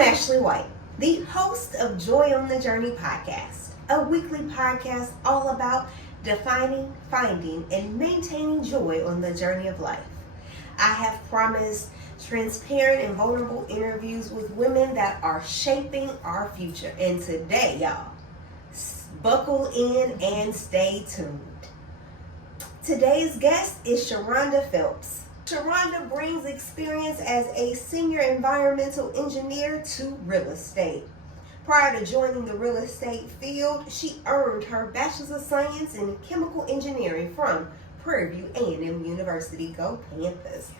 I'm Ashley White, the host of Joy on the Journey podcast, a weekly podcast all about defining, finding, and maintaining joy on the journey of life. I have promised transparent and vulnerable interviews with women that are shaping our future. And today, y'all, buckle in and stay tuned. Today's guest is Sherronda Phelps. Sherronda brings experience as a senior environmental engineer to real estate. Prior to joining the real estate field, she earned her Bachelor's of Science in Chemical Engineering from Prairie View A&M University. Go Panthers.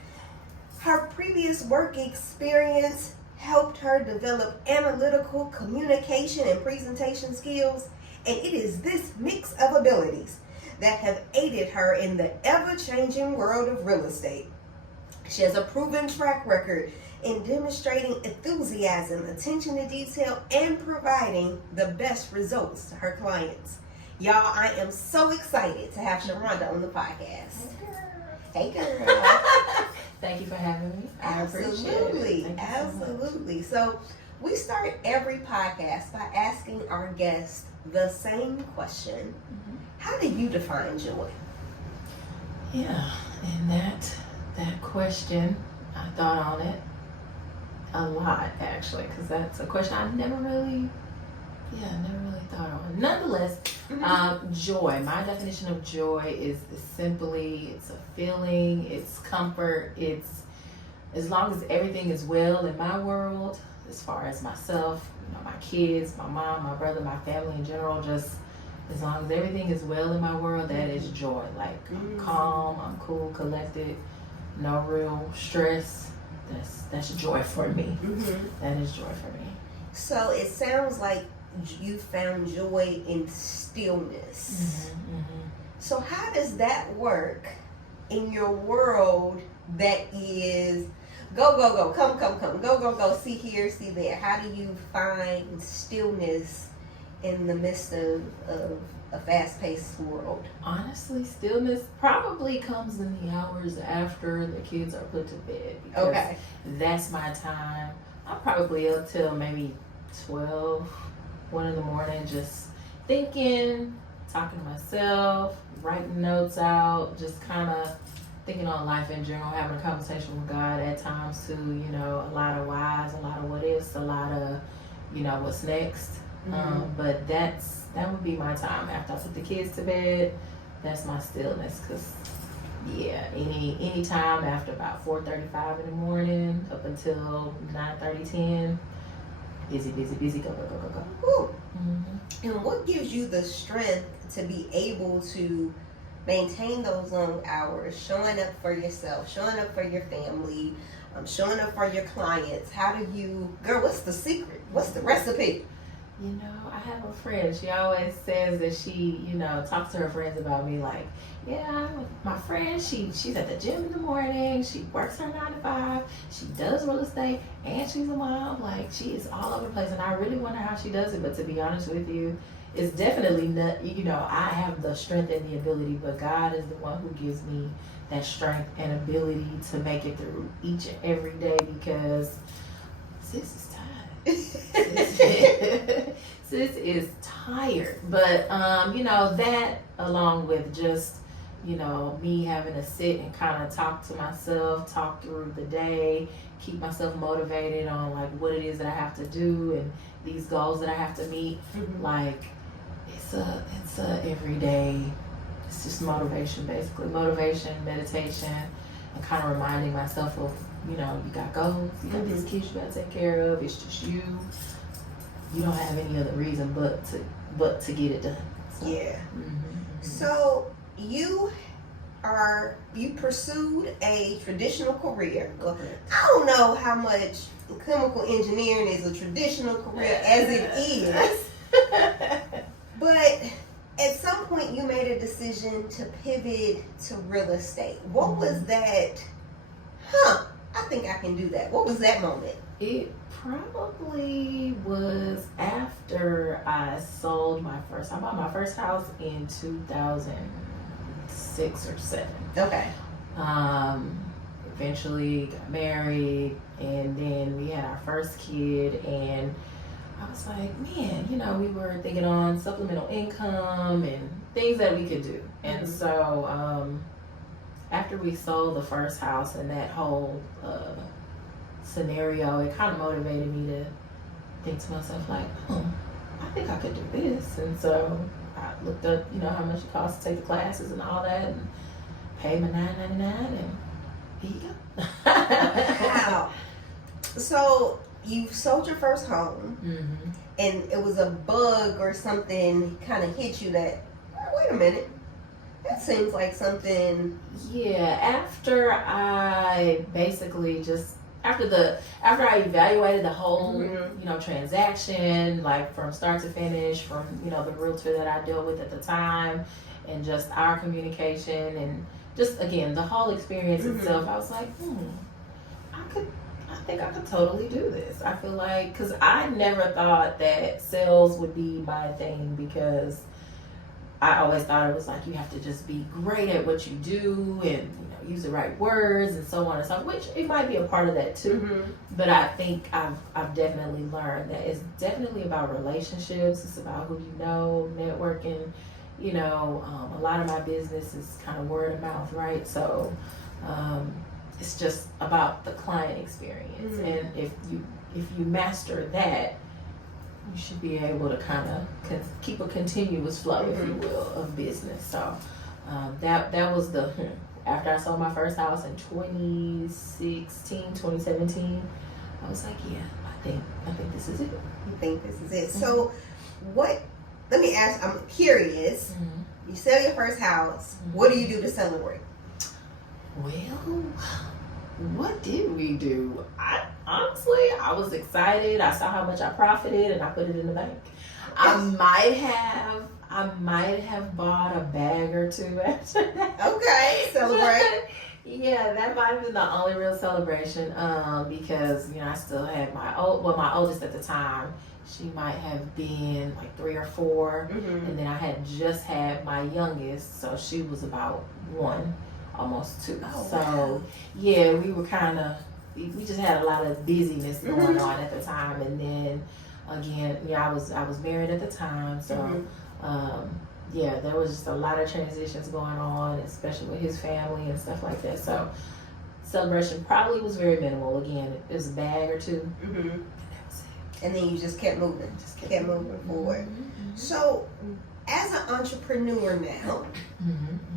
Her previous work experience helped her develop analytical communication and presentation skills, and it is this mix of abilities that have aided her in the ever-changing world of real estate. She has a proven track record in demonstrating enthusiasm, attention to detail, and providing the best results to her clients. Y'all, I am so excited to have Sherronda on the podcast. Hey girl. Thank you for having me. I appreciate it. Absolutely. So we start every podcast by asking our guests the same question. How do you define joy? Yeah, and that question, I thought on it a lot actually, because that's a question I never really thought on. Nonetheless, joy. My definition of joy is simply, it's a feeling, it's comfort, it's as long as everything is well in my world, as far as myself, my kids, my mom, my brother, my family in general, just as long as everything is well in my world, that is joy. Like, I'm calm, I'm cool, collected, no real stress. That's joy for me. That is joy for me. So it sounds like you found joy in stillness. So how does that work in your world that is go, come, go, see here, see there? How do you find stillness in the midst of a fast-paced world? Honestly, stillness probably comes in the hours after the kids are put to bed, because that's my time. I'm probably up till maybe 12, 1 in the morning, just thinking, talking to myself, writing notes out, just kind of thinking on life in general, having a conversation with God at times too, a lot of whys, a lot of what ifs, a lot of, what's next. But that would be my time after I put the kids to bed. That's my stillness, because any time after about 4:35 in the morning up until 9:30, 10, busy, go. And what gives you the strength to be able to maintain those long hours, showing up for yourself, showing up for your family, showing up for your clients? How do you, girl, what's the secret? What's the recipe? I have a friend. She always says that she, talks to her friends about me like, my friend, she's at the gym in the morning, she works her 9 to 5, she does real estate, and she's a mom. Like, she is all over the place, and I really wonder how she does it. But to be honest with you, it's definitely not, I have the strength and the ability, but God is the one who gives me that strength and ability to make it through each and every day, because sis is tired. Sis is tired. But that, along with just me having to sit and kind of talk to myself, talk through the day, keep myself motivated on like what it is that I have to do and these goals that I have to meet. Like, it's a everyday, it's just motivation, basically. Motivation, meditation, and kind of reminding myself of, you got goals, you got these kids you gotta take care of, it's just you. You don't have any other reason but to get it done. So, So you pursued a traditional career. Well, I don't know how much chemical engineering is a traditional career as it is, but at some point you made a decision to pivot to real estate. What was that? I think I can do that. What was that moment? It probably was after I bought my first house in 2006 or 7. Okay. eventually got married, and then we had our first kid, and I was like, man, we were thinking on supplemental income and things that we could do. And so after we sold the first house and that whole scenario, it kind of motivated me to think to myself like, I think I could do this. And so I looked up, how much it costs to take the classes and all that, and paid my $9.99, and here you go. Wow. So you sold your first home, and it was a bug or something kind of hit you that, wait a minute, that seems like something. Yeah, after I basically just after I evaluated the whole transaction, like from start to finish, from the realtor that I dealt with at the time, and just our communication, and just again the whole experience itself, I was like, I think I could totally do this. I feel like, because I never thought that sales would be my thing, because I always thought it was like you have to just be great at what you do and use the right words and so on and so on, which it might be a part of that too. But I think I've definitely learned that it's definitely about relationships. It's about who you know, networking. A lot of my business is kind of word of mouth, right? So it's just about the client experience, and if you master that, you should be able to kind of keep a continuous flow, if you will, of business. So that was after I sold my first house in 2017, I was like, yeah, I think this is it. You think this is it? So let me ask, I'm curious. You sell your first house. What do you do to celebrate? Well, what did we do? Honestly, I was excited. I saw how much I profited, and I put it in the bank. I might have bought a bag or two after that. Okay, celebrate. Yeah, that might have been the only real celebration. Because I still had my oldest at the time. She might have been like 3 or 4, and then I had just had my youngest, so she was about 1, almost 2. Oh, so wow. Yeah, we were we just had a lot of busyness going on at the time, and then again, I was married at the time, so there was just a lot of transitions going on, especially with his family and stuff like that. So celebration probably was very minimal. Again, it was a bag or 2. And then you just kept moving. Kept moving forward. So, as an entrepreneur now,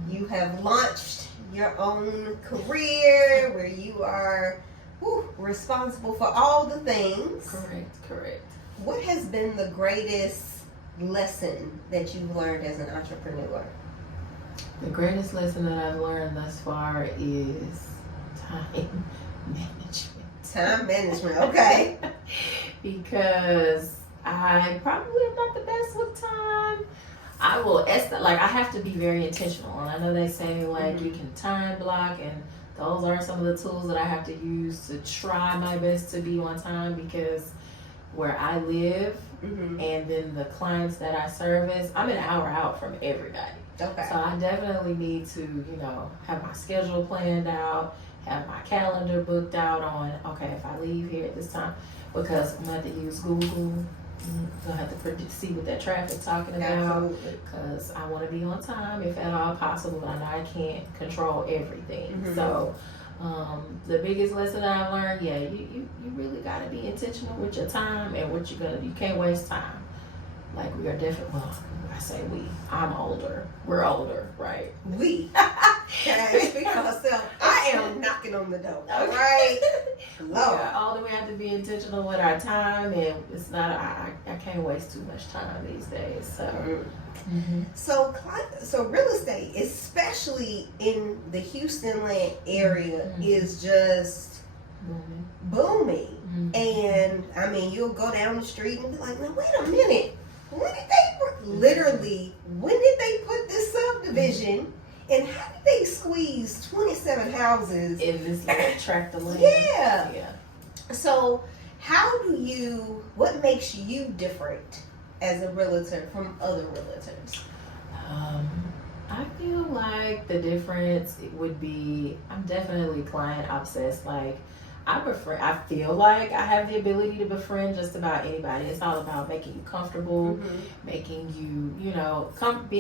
you have launched your own career where you are responsible for all the things. Correct. What has been the greatest lesson that you've learned as an entrepreneur? The greatest lesson that I've learned thus far is time management. Time management, okay. Because I probably am not the best with time. I have to be very intentional, and I know they say like you can time block, and those are some of the tools that I have to use to try my best to be on time, because where I live and then the clients that I service, I'm an hour out from everybody. Okay. So I definitely need to, have my schedule planned out, have my calendar booked out on, okay, if I leave here at this time, because I'm going to have to use Google. I'm going to have to see what that traffic's talking about, because I want to be on time if at all possible, but I know I can't control everything. So the biggest lesson that I've learned, you really got to be intentional with your time and what you're going to do. You can't waste time. Like, we are definitely, I say we, I'm older. We're older, right? We. Can I speak for myself? I am knocking on the door, right? Lord. Older, we have to be intentional with our time, and it's not, I can't waste too much time these days, so. So real estate, especially in the Houston land area, is just booming. And I mean, you'll go down the street and be like, "Now wait a minute, when did they put this subdivision? And how did they squeeze 27 houses in this little tract of land?" Yeah. So what makes you different as a realtor from other realtors? I feel like the difference would be I'm definitely client obsessed. Like I feel like I have the ability to befriend just about anybody. It's all about making you comfortable, making you,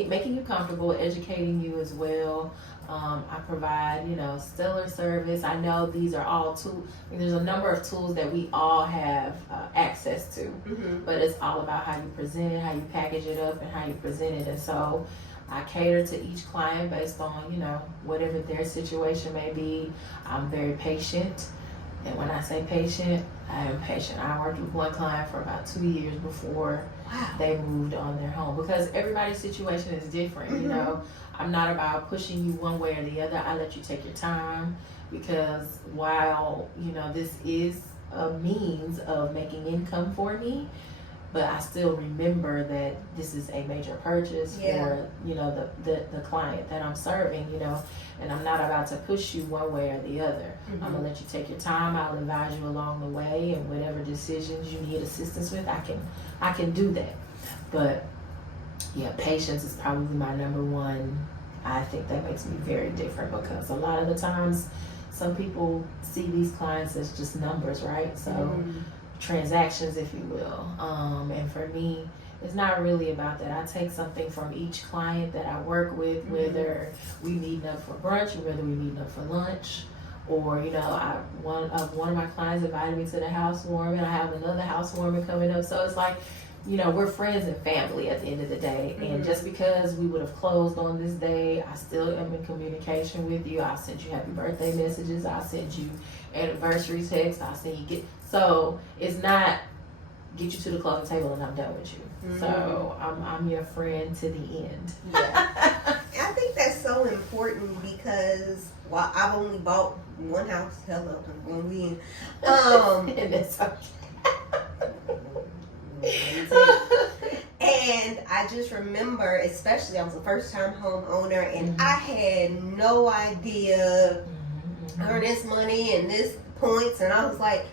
making you comfortable, educating you as well. I provide, stellar service. I know these are all tools. There's a number of tools that we all have access to, but it's all about how you present it, how you package it up, and how you present it. And so I cater to each client based on, whatever their situation may be. I'm very patient. And when I say patient, I am patient. I worked with one client for about 2 years before they moved on their home, because everybody's situation is different. I'm not about pushing you one way or the other. I let you take your time, because while, this is a means of making income for me, but I still remember that this is a major purchase for, the client that I'm serving, and I'm not about to push you one way or the other. I'm gonna let you take your time. I'll advise you along the way, and whatever decisions you need assistance with, I can do that. But yeah, patience is probably my number one. I think that makes me very different, because a lot of the times some people see these clients as just numbers, right? So transactions, if you will. And for me, it's not really about that. I take something from each client that I work with, whether we meeting up for brunch or whether we meeting up for lunch, or one of my clients invited me to the housewarming. I have another housewarming coming up, so it's like, we're friends and family at the end of the day. And just because we would have closed on this day, I still am in communication with you. I'll send you happy birthday messages. I'll send you anniversary texts. I'll send you so it's not get you to the closing table and I'm done with you. So I'm your friend to the end. Yeah. I think that's so important, because while I've only bought one house, hello, I'm going to win. And that's okay. And I just remember, especially I was a first-time homeowner, and I had no idea earn this money and this points, and I was like,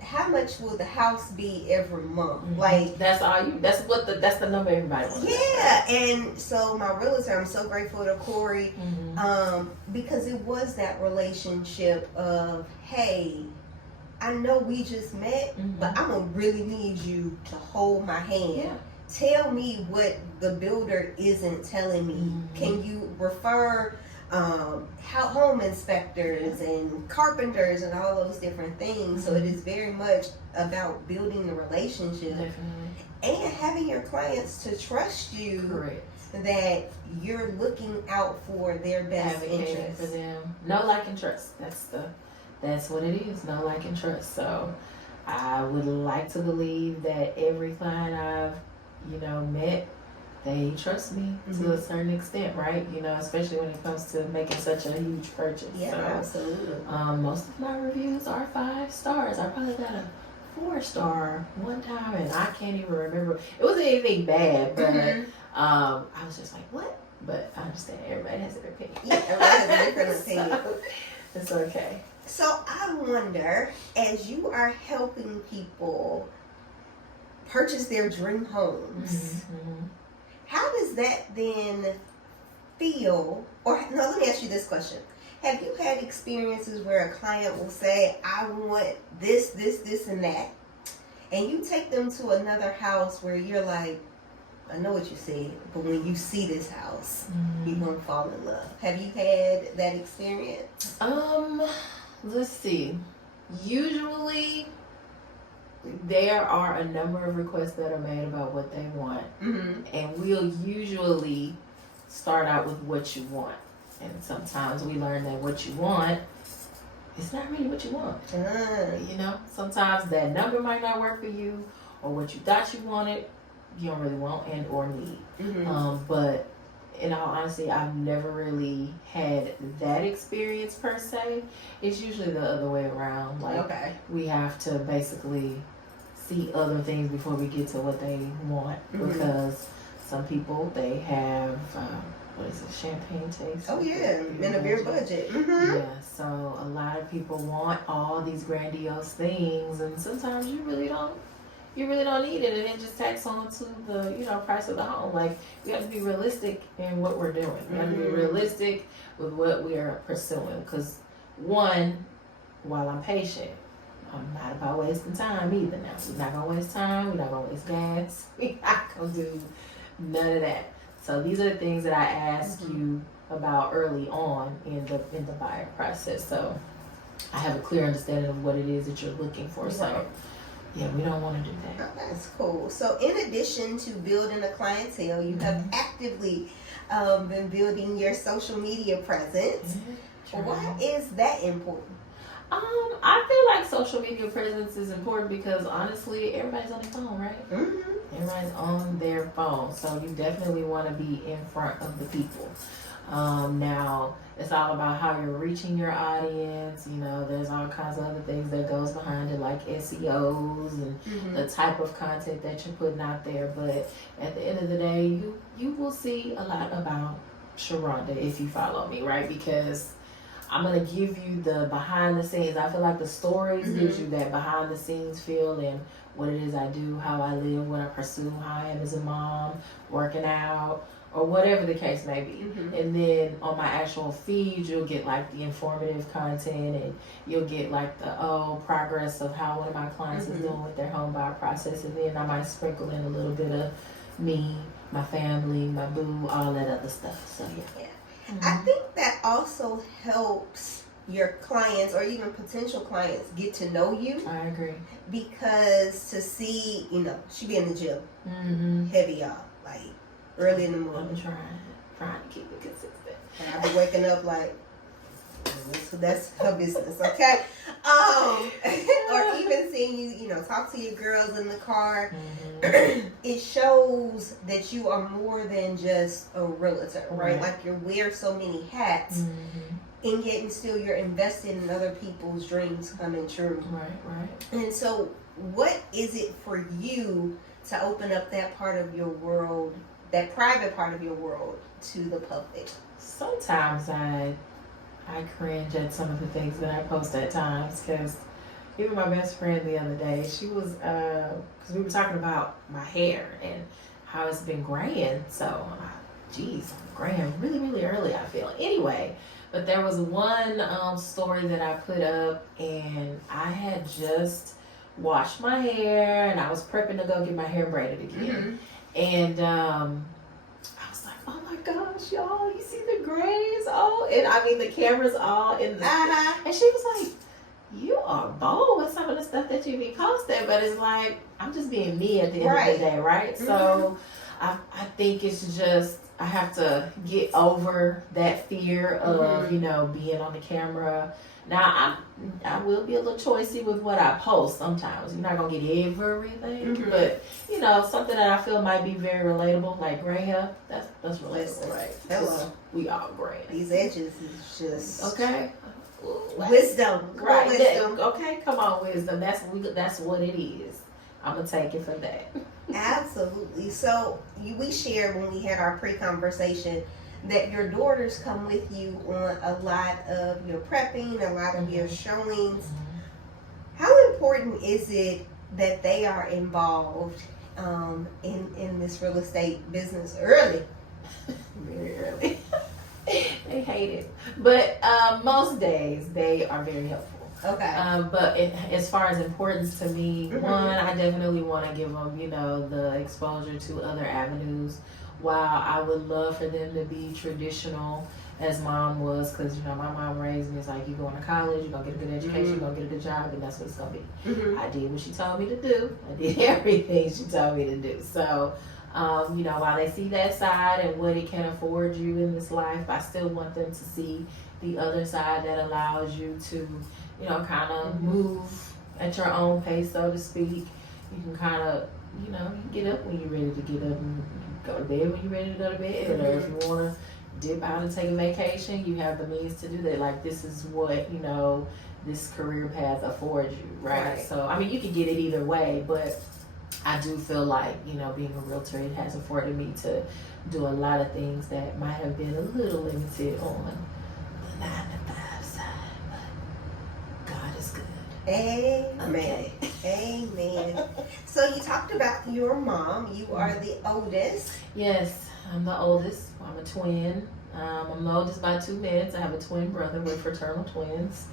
how much will the house be every month? Like that's the number everybody wants. Yeah, and so my realtor, I'm so grateful to Corey, because it was that relationship of, hey, I know we just met, but I'm gonna really need you to hold my hand. Yeah. Tell me what the builder isn't telling me. Can you refer home inspectors and carpenters and all those different things? So it is very much about building the relationship. And having your clients to trust you. Correct. That you're looking out for their best interest. For them. No, like, and trust. That's what it is. No, like, and trust. So I would like to believe that every client I've, met, they trust me to a certain extent, right? Especially when it comes to making such a huge purchase. Yeah, so, absolutely. Most of my reviews are 5 stars. I probably got a 4-star one time, and I can't even remember. It wasn't anything bad, but I was just like, what? But I understand everybody has their opinion. Yeah, everybody has a different opinion. So, it's okay. So I wonder, as you are helping people purchase their dream homes, how does that then feel? Or no, let me ask you this question. Have you had experiences where a client will say, I want this, and that, and you take them to another house where you're like, I know what you said, but when you see this house, you're going to fall in love. Have you had that experience? Let's see. Usually, there are a number of requests that are made about what they want. And we'll usually start out with what you want. And sometimes we learn that what you want is not really what you want. Sometimes that number might not work for you, or what you thought you wanted, you don't really want and or need. But in all honesty, I've never really had that experience per se. It's usually the other way around. Like, we have to basically see other things before we get to what they want, because some people, they have what is it, champagne taste? Oh yeah, in a beer budget. Yeah, so a lot of people want all these grandiose things, and sometimes you really don't you really don't need it, and it just tacks on to the, you know, price of the home. Like, we have to be realistic in what we're doing. We have to be realistic with what we are pursuing. Because one, while I'm patient, I'm not about wasting time either. Now, we're not gonna waste time. We're not gonna waste gas. We're not gonna do none of that. So these are the things that I ask you about early on in the buyer process. So I have a clear understanding of what it is that you're looking for. Right. So yeah, we don't want to do that. Oh, that's cool. So in addition to building a clientele, you have actively been building your social media presence. Why is that important? I feel like social media presence is important because honestly, everybody's on their phone, right? Everybody's on their phone, so you definitely want to be in front of the people. Now, it's all about how you're reaching your audience. You know, there's all kinds of other things that goes behind it, like SEOs and the type of content that you're putting out there. But at the end of the day, you will see a lot about Sherronda if you follow me, right? Because I'm going to give you the behind the scenes. I feel like the stories gives you that behind the scenes feel and what it is I do, how I live, what I pursue, how I am as a mom, working out, or whatever the case may be. And then on my actual feed, you'll get like the informative content, and you'll get like the progress of how one of my clients is doing with their home buyer process. And then I might sprinkle in a little bit of me, my family, my boo, all that other stuff. So yeah. I think that also helps your clients or even potential clients get to know you. I agree. Because to see, you know, she be in the gym, heavy, y'all, like early in the morning. I'm trying to keep it consistent. And I be waking up like, so that's her business, okay? Or even seeing you, you know, talk to your girls in the car. It shows that you are more than just a realtor, right? Like you wear so many hats, and yet still you're invested in other people's dreams coming true. Right. And so, what is it for you to open up that part of your world, that private part of your world, to the public? Sometimes I cringe at some of the things that I post at times, because even my best friend the other day, she was, because we were talking about my hair and how it's been graying. So, I'm graying really, really early, I feel. Anyway, but there was one story that I put up, and I had just washed my hair, and I was prepping to go get my hair braided again. And I was like, oh my gosh, y'all, you see the grays? And I mean, the camera's all in the... And she was like, you are bold with some of the stuff that you be posting, but it's like, I'm just being me at the end of the day, right? So I think it's just, I have to get over that fear of, you know, being on the camera. Now, I will be a little choicy with what I post sometimes. You're not going to get everything, but, you know, something that I feel might be very relatable, like gray hair, that's relatable, right? Hello. We all gray. These edges is just... Okay. Wisdom. Right. Wisdom. Okay, come on, wisdom. That's what it is. I'm going to take it for that. Absolutely. So we shared when we had our pre-conversation that your daughters come with you on a lot of your prepping, a lot of your showings. How important is it that they are involved in this real estate business early? Very early. They hate it. But most days they are very helpful. Okay. But as far as importance to me, one, I definitely want to give them, you know, the exposure to other avenues. While I would love for them to be traditional as mom was, because, you know, my mom raised me, it's like, you're going to college, you're going to get a good education, you're going to get a good job, and that's what it's going to be. I did what she told me to do. I did everything she told me to do. So, you know, while they see that side and what it can afford you in this life, I still want them to see the other side that allows you to, you know, kind of move at your own pace, so to speak. You can kind of, you know, get up when you're ready to get up, and go to bed when you're ready to go to bed. Or if you want to dip out and take a vacation, you have the means to do that. Like, this is what, you know, this career path affords you, right? So, I mean, you can get it either way, but I do feel like, you know, being a realtor, it has afforded me to do a lot of things that might have been a little limited on the 9-to-5 side, but God is good. Amen. Okay. Amen. So you talked about your mom. You are the oldest. Yes, I'm the oldest. I'm a twin. I'm the oldest by 2 minutes. I have a twin brother. We're fraternal twins.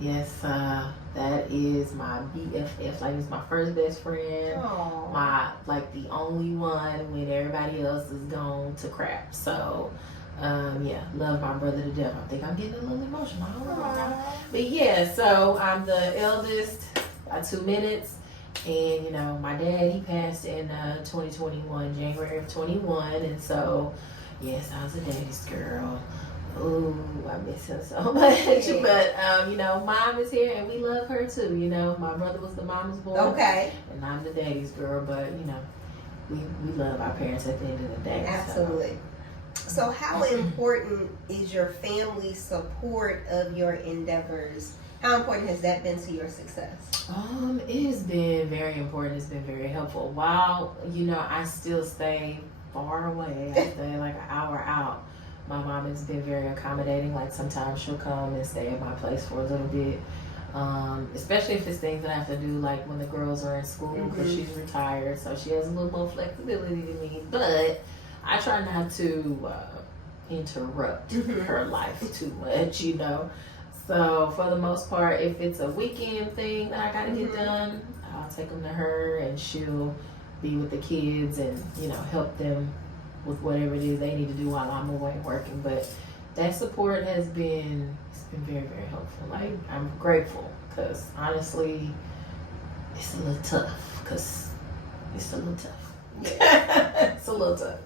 Yes, that is my BFF. Like, it's my first best friend. Aww. Like the only one when everybody else is gone to crap. So, yeah, love my brother to death. I think I'm getting a little emotional. I don't know why. But yeah, so I'm the eldest by 2 minutes. And, you know, my dad, he passed in 2021, January of 21. And so, yes, I was a daddy's girl. Oh, I miss him so much. But, you know, mom is here and we love her too. You know, my brother was the mama's boy. Okay. And I'm the daddy's girl. But, you know, we love our parents at the end of the day. Absolutely. So how important is your family's support of your endeavors? How important has that been to your success? It has been very important. It's been very helpful. While, you know, I still stay far away. I stay like an hour out. My mom has been very accommodating. Like, sometimes she'll come and stay at my place for a little bit. Especially if it's things that I have to do, like when the girls are in school, because she's retired. So she has a little more flexibility than me. But I try not to interrupt her life too much, you know. So for the most part, if it's a weekend thing that I gotta get done, I'll take them to her and she'll be with the kids and, you know, help them with whatever it is they need to do while I'm away working. But that support it's been very, very helpful. Like, I'm grateful because honestly, it's a little tough it's a little tough. Yeah. It's a little tough.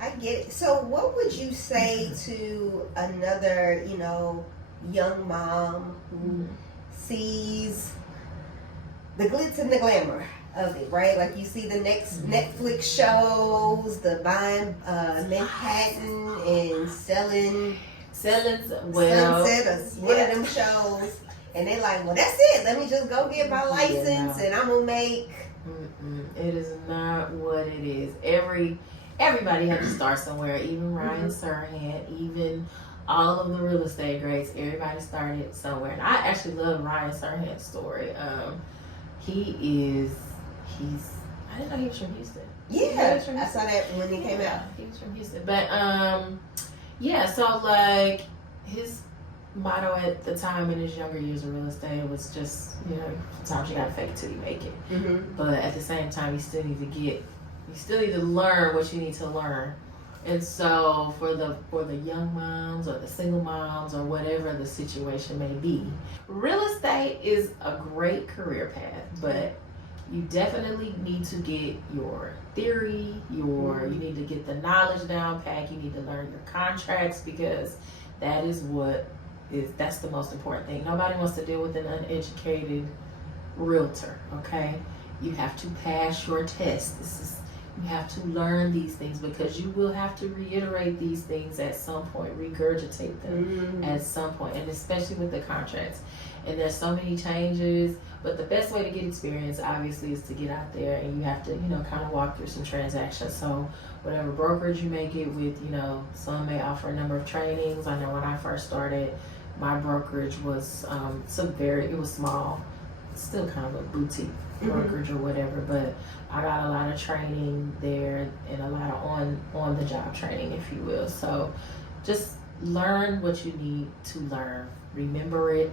I get it. So what would you say to another, you know, young mom who sees the glitz and the glamour of it, right? Like, you see the next Netflix shows, the buying Manhattan and selling Sunset, one of them shows, and they're like, well, that's it. Let me just go get my license and I'm gonna make. It is not what it is. Everybody has to start somewhere. Even Ryan Serhant, even all of the real estate greats, everybody started somewhere. And I actually love Ryan Serhant's story. He's I didn't know he was from Houston. Yeah, I saw that when he came out. He was from Houston. But yeah, so like his motto at the time in his younger years of real estate was just, you know, sometimes you gotta fake it till you make it. But at the same time, you still need to learn what you need to learn. And so for the young moms or the single moms or whatever the situation may be, real estate is a great career path, but you definitely need to get your theory, you need to get the knowledge down pat, you need to learn your contracts, because that's the most important thing. Nobody wants to deal with an uneducated realtor, okay? You have to pass your test. You have to learn these things, because you will have to reiterate these things at some point, regurgitate them at some point, and especially with the contracts. And there's so many changes, but the best way to get experience, obviously, is to get out there, and you have to, you know, kind of walk through some transactions. So whatever brokerage you may get with, you know, some may offer a number of trainings. I know when I first started, my brokerage was it was small, still kind of a boutique brokerage or whatever, but I got a lot of training there and a lot of on the job training, if you will. So just learn what you need to learn, remember it,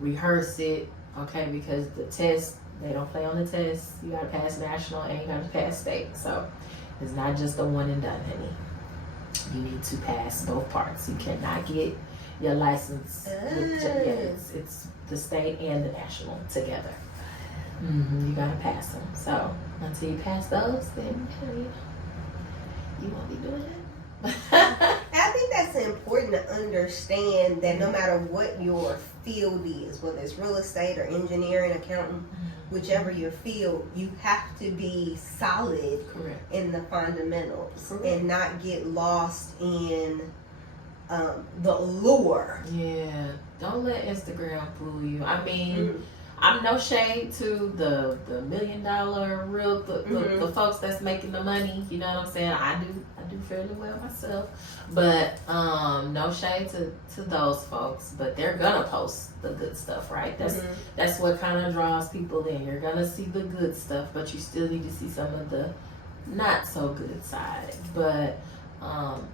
rehearse it, okay? Because the test, they don't play on the test. You gotta pass national and you gotta pass state. So it's not just a one and done, honey. You need to pass both parts. You cannot get your license with it's the state and the national together. You gotta pass them. So until you pass those, then you won't be doing it. I think that's important to understand that no matter what your field is, whether it's real estate or engineering, accounting, whichever your field, you have to be solid in the fundamentals and not get lost in the lure. Yeah, don't let Instagram fool you. I mean, I'm no shade to the $1 million real the folks that's making the money. You know what I'm saying? I do do fairly well myself. But no shade to those folks, but they're gonna post the good stuff, right? That's what kind of draws people in. You're gonna see the good stuff, but you still need to see some of the not so good side. But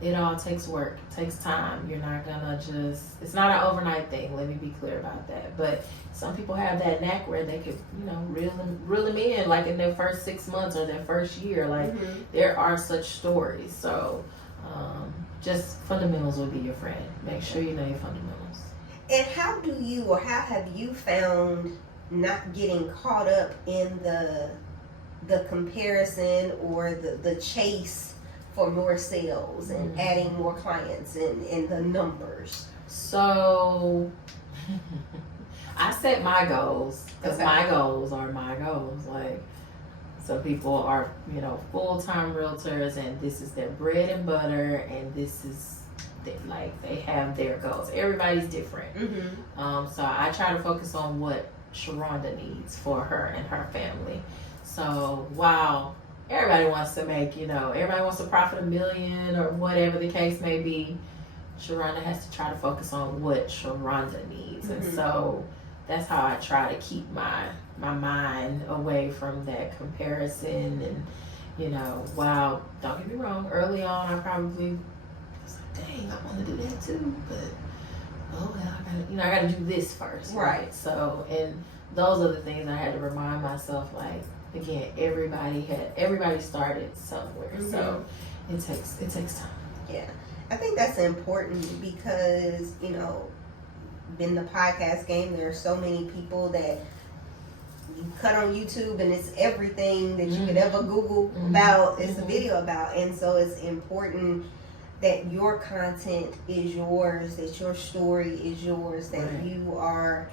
it all takes work, it takes time. You're not gonna it's not an overnight thing, let me be clear about that. But some people have that knack where they could, reel them in, like in their first 6 months or their first year. Like there are such stories. So just fundamentals will be your friend. Make sure you know your fundamentals. And how have you found not getting caught up in the comparison or the chase for more sales and adding more clients and the numbers? So I set my goals, because my goals are my goals. Like, some people are, full-time realtors, and this is their bread and butter, and this is they have their goals. Everybody's different. So I try to focus on what Sherronda needs for her and her family. So while everybody wants to make, everybody wants to profit $1 million or whatever the case may be, Sherronda has to try to focus on what Sherronda needs. And so that's how I try to keep my mind away from that comparison. And, while, don't get me wrong, early on I probably was like, dang, I want to do that too, but oh well, I gotta do this first. Right. So, and those are the things I had to remind myself, like, again, everybody started somewhere. So it takes time. Yeah. I think that's important because, in the podcast game, there are so many people that you cut on YouTube and it's everything that you could ever Google about, it's a video about. And so it's important that your content is yours, that your story is yours, that you are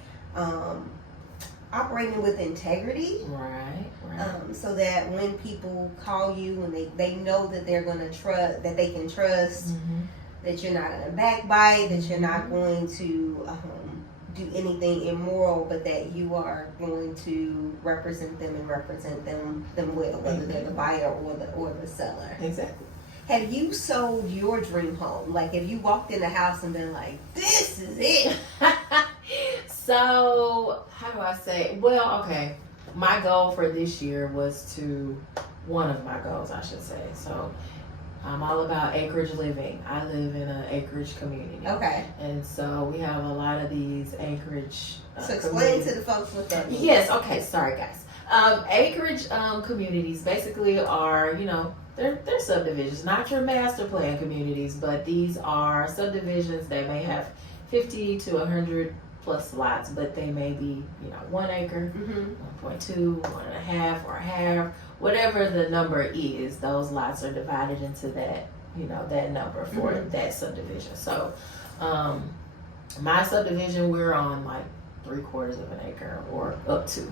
operating with integrity. Right. So that when people call you and they know that they're going to trust, that they can trust, that you're not going to backbite, that you're not going to do anything immoral, but that you are going to represent them and represent them well, whether they're the buyer or the seller. Exactly. Have you sold your dream home? Like, have you walked in the house and been like, this is it? So, how do I say? Well, okay. My goal for this year was one of my goals, I should say. So, I'm all about acreage living. I live in an acreage community. Okay. And so we have a lot of these acreage So explain to the folks what that means. Yes, okay, sorry guys. Acreage communities basically are, they're subdivisions, not your master plan communities, but these are subdivisions that may have 50 to 100 plus lots, but they may be, 1 acre, 1.2, 1.5, or a half, whatever the number is. Those lots are divided into that, that number for that subdivision. So, my subdivision, we're on like 3/4 of an acre or up to.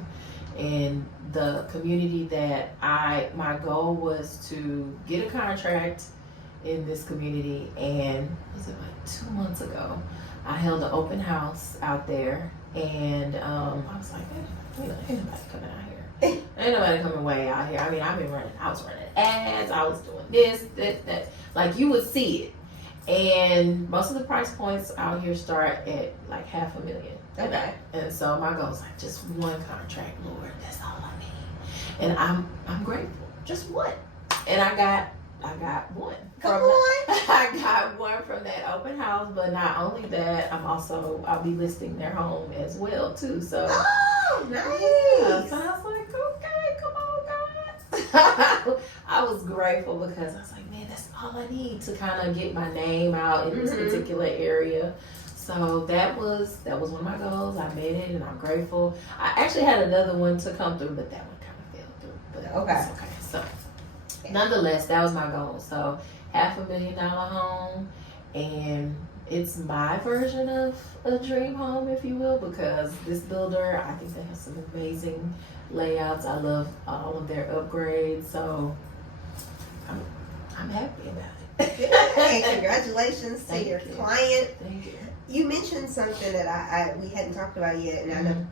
And the community that my goal was to get a contract in this community, and was it like 2 months ago, I held an open house out there, and I was like, ain't nobody coming out here. Ain't nobody coming way out here. I mean, I was running ads, I was doing this, that. Like, you would see it. And most of the price points out here start at like $500,000. Okay. And so my goal is like, just one contract, Lord. That's all I need. And I'm grateful. Just one. And I got one. I got one from that open house, but not only that, I'll be listing their home as well too. So nice. Yeah, so I was like, okay, come on, God. I was grateful because I was like, man, that's all I need to kind of get my name out in this particular area. So that was one of my goals. I made it, and I'm grateful. I actually had another one to come through, but that one kind of fell through. But okay. So nonetheless, that was my goal. So $500,000 home, and it's my version of a dream home, if you will, because this builder, I think they have some amazing layouts. I love all of their upgrades, so I'm happy about it. And congratulations to your client. Thank you. You mentioned something that we hadn't talked about yet, and I know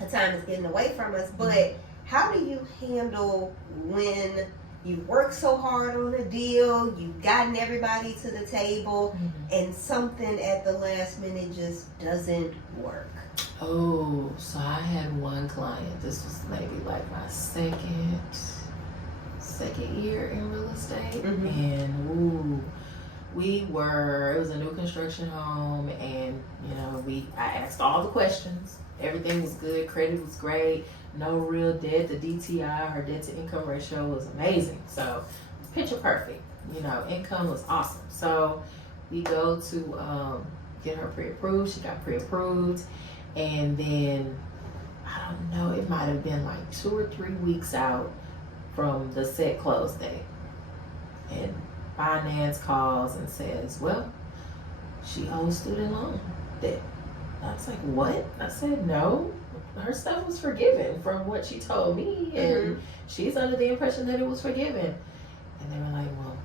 the time is getting away from us, but how do you handle when you worked so hard on a deal, you've gotten everybody to the table, and something at the last minute just doesn't work? Oh, so I had one client. This was maybe like my second year in real estate, and it was a new construction home, and I asked all the questions. Everything was good. Credit was great. No real debt. The DTI, her debt to income ratio, was amazing. So picture perfect. Income was awesome. So we go to get her pre-approved. She got pre-approved, and then I don't know. It might have been like 2 or 3 weeks out from the set close date, and finance calls and says, well, she owes student loan debt. I was like, what? I said, no, her stuff was forgiven from what she told me, and she's under the impression that it was forgiven. And they were like, well,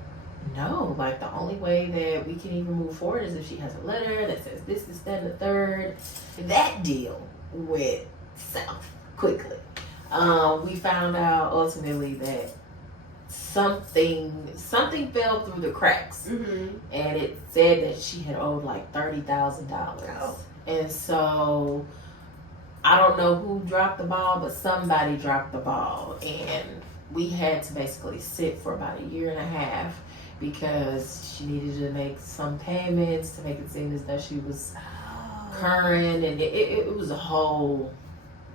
no, like the only way that we can even move forward is if she has a letter that says this, that, and the third. That deal went south quickly. We found out ultimately that something fell through the cracks, and it said that she had owed like $30,000. And so I don't know who dropped the ball, but somebody dropped the ball, and we had to basically sit for about 1.5 years because she needed to make some payments to make it seem as though she was current, and it was a whole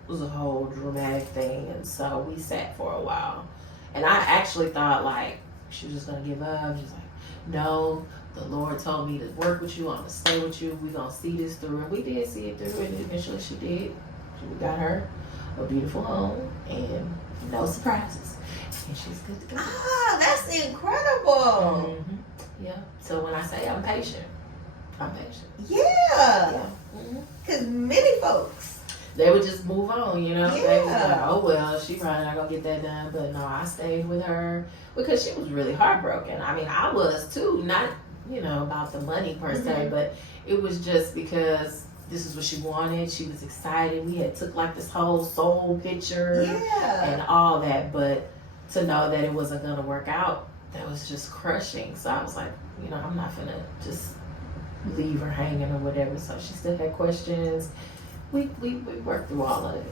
dramatic thing. And so we sat for a while, and I actually thought like she was just gonna give up. She's like, no, the Lord told me to work with you. I'm gonna stay with you. We're gonna see this through. And we did see it through, and eventually she did. We got her a beautiful home and no surprises, and she's good to go. That's incredible. Yeah. So when I say I'm patient, Yeah. Because many folks, they would just move on, Yeah. They was like, oh well, she probably not gonna get that done. But no, I stayed with her because she was really heartbroken. I mean, I was too, not about the money per se, but it was just because this is what she wanted. She was excited. We had took like this whole soul picture and all that, but to know that it wasn't gonna work out, that was just crushing. So I was like, I'm not gonna just leave her hanging or whatever. So she still had questions. We worked through all of it.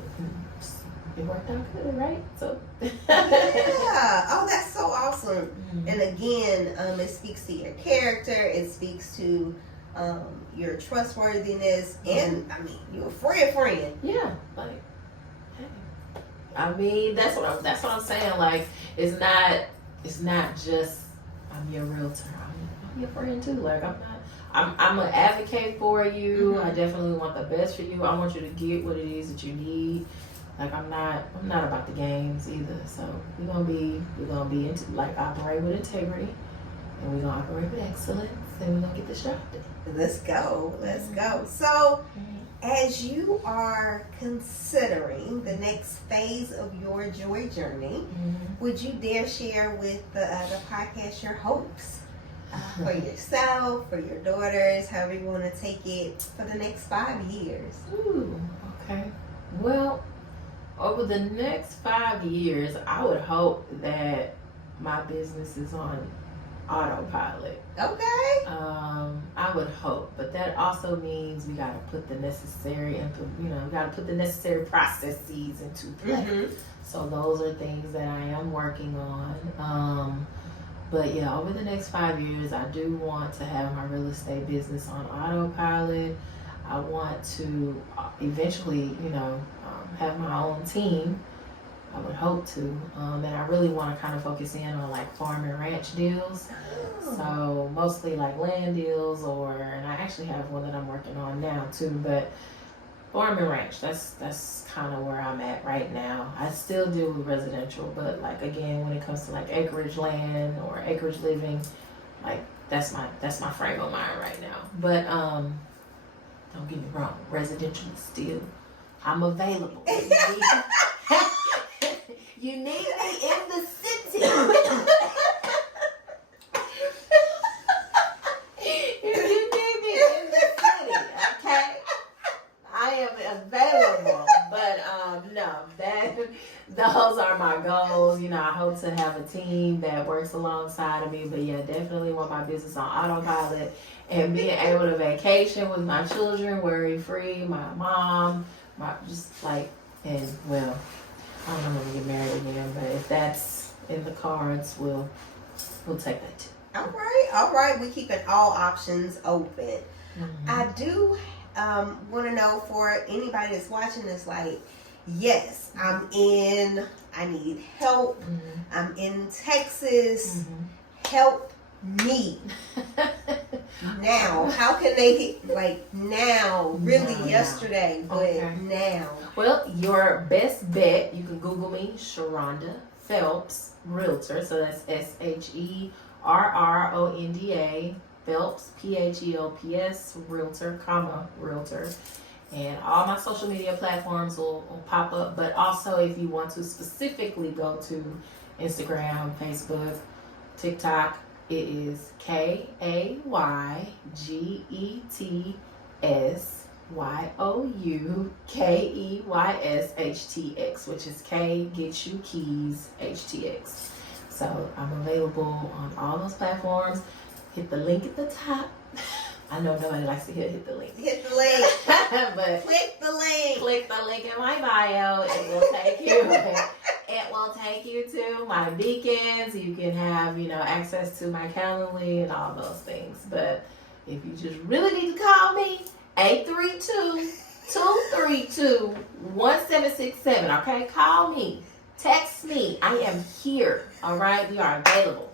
It worked out good, right? So Oh, that's so awesome. And again, it speaks to your character. It speaks to your trustworthiness, and I mean, you're a friend. Yeah, like, hey. I mean, that's what I'm saying. Like, it's not just I'm your realtor. I'm your friend too. Like, I'm an advocate for you. I definitely want the best for you. I want you to get what it is that you need. Like, I'm not about the games either. So we're gonna be operate with integrity, and we're gonna operate with excellence, and we're gonna get this job done. Let's go. So, as you are considering the next phase of your joy journey, would you dare share with the podcast your hopes for yourself, for your daughters, however you want to take it, for the next 5 years? Ooh, okay. Well, over the next 5 years, I would hope that my business is on autopilot. Okay. I would hope, but that also means we gotta put the necessary processes into play. So those are things that I am working on. But yeah, over the next 5 years, I do want to have my real estate business on autopilot. I want to eventually, have my own team. I would hope to. And I really want to kind of focus in on like farm and ranch deals. So mostly like land deals, and I actually have one that I'm working on now too, but farm and ranch, that's kind of where I'm at right now. I still deal with residential, but like again, when it comes to like acreage land or acreage living, like that's my frame of mind right now. But don't get me wrong, residential is still, I'm available. You need me in the city. If you need me in the city, okay? I am available. But no, Those are my goals. You know, I hope to have a team that works alongside of me. But yeah, definitely want my business on autopilot and being able to vacation with my children, worry free, my mom, and well, I don't know when we get married again, but if that's in the cards, we'll take that too. All right. We keeping all options open. Mm-hmm. I do want to know, for anybody that's watching this, like, yes, I need help. Mm-hmm. I'm in Texas. Mm-hmm. Help me. Now, how can they, now, really yesterday, but okay. now? Well, your best bet, you can Google me, Sherronda Phelps, realtor. So that's SHERRONDA, Phelps, PHELPS, realtor, realtor. And all my social media platforms will pop up. But also, if you want to specifically go to Instagram, Facebook, TikTok, it is KAYGETSYOUKEYSHTX, which is K Get You Keys HTX. So I'm available on all those platforms. Hit the link at the top. I know nobody likes to hit the link. Hit the link. But click the link. Click the link in my bio. It will take you. It will take you to my beacons. You can have, access to my Calendly and all those things. But if you just really need to call me, 832-232-1767. Okay, call me. Text me. I am here. All right, we are available.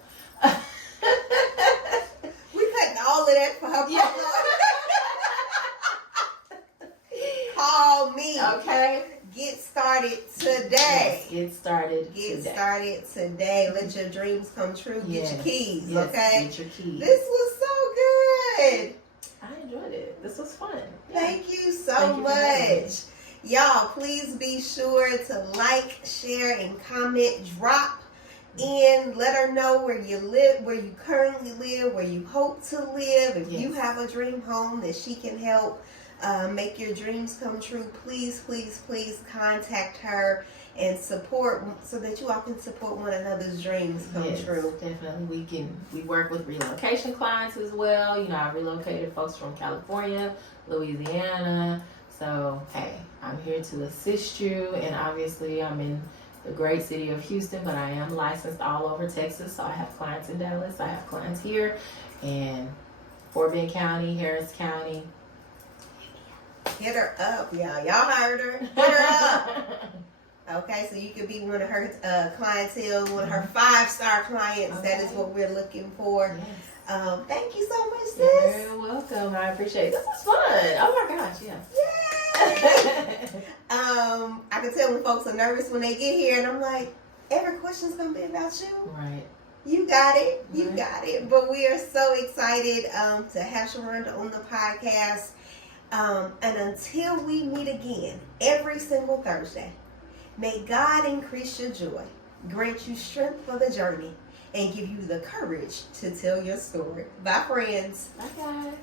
We cutting all of that for her. Yeah. Call me. Okay. Get started today. Yes, get started today. Let your dreams come true. Get your keys, okay? Get your keys. This was so good. I enjoyed it. This was fun. Thank you so much. Y'all, please be sure to like, share, and comment. Drop in. Let her know where you live, where you currently live, where you hope to live. If you have a dream home that she can help make your dreams come true, please contact her and support, so that you all can support one another's dreams come true. Definitely. We work with relocation clients as well. I relocated folks from California, Louisiana. So, hey, I'm here to assist you. And obviously, I'm in the great city of Houston, but I am licensed all over Texas. So I have clients in Dallas. I have clients here in Fort Bend County, Harris County. Hit her up, y'all. Y'all heard her. Hit her up. Okay, so you could be one of her clientele, one of her 5-star clients. Okay. That is what we're looking for. Yes. Thank you so much, sis. You're very welcome. I appreciate it. This was fun. Oh my gosh, yeah. I can tell when folks are nervous when they get here, and I'm like, every question's gonna be about you. Right. You got it. You got it. But we are so excited to have Sherronda on the podcast. And until we meet again every single Thursday, may God increase your joy, grant you strength for the journey, and give you the courage to tell your story. Bye, friends. Bye, guys.